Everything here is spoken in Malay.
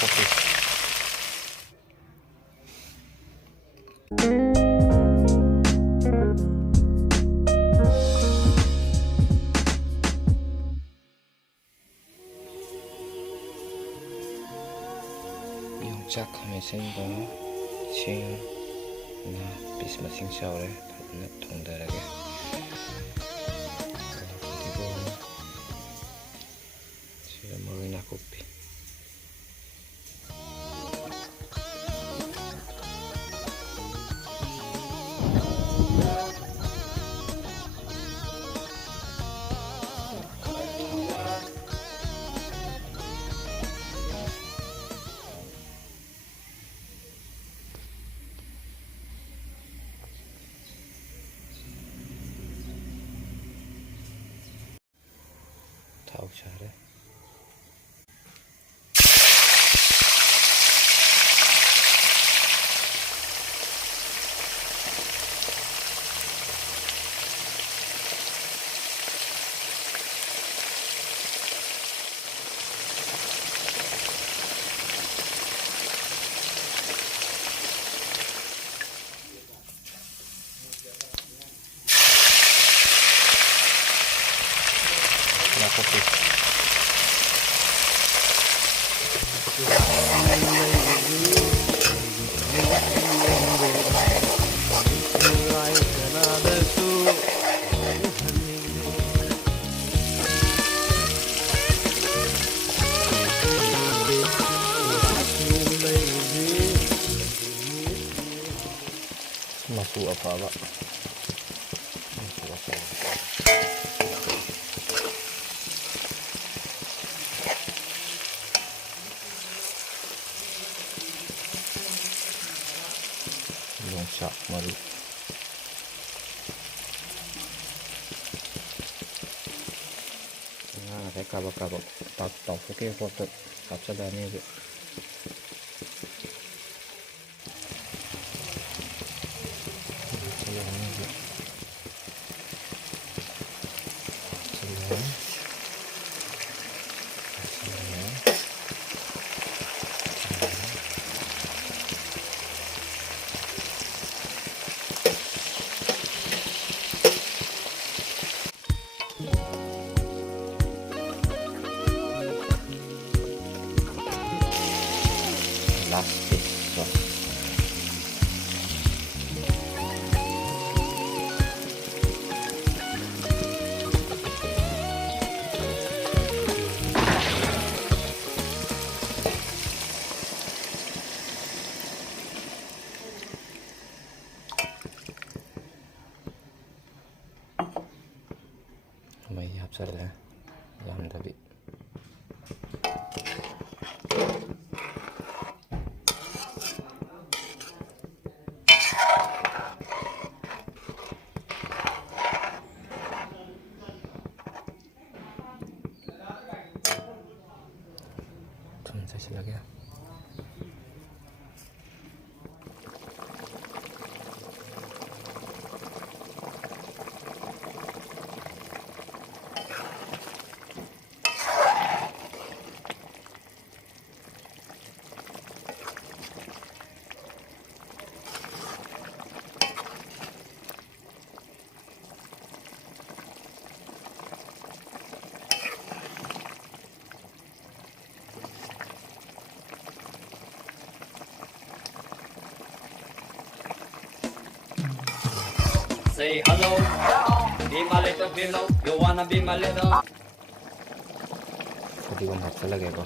coffee. ꯌꯣꯡꯆꯥꯛ ꯈꯥꯃꯦꯟꯁꯤꯟꯕ ꯏꯁꯤꯡꯅ ꯄꯤꯁ ꯃꯁꯤꯡ ꯆꯥꯎꯔꯦ ꯐꯖꯅ ꯊꯣꯡꯊꯔꯒꯦ. ꯐꯗꯤꯒꯣꯝ, ꯁꯤꯗ ꯃꯔꯣꯏ ꯅꯥꯀꯨꯞꯄꯤ, thau sare. Kopi. Masuk apa pak? Masuk apa? Yongsak maru. Nah, saya kabak-kabak tak oke foto kaca dan ini. Plastik sos. May hapsar lah, jam tadi. Saya lagi. Say hello, be my little pillow. You wanna be my little? Fadigon hapsa lagi ba?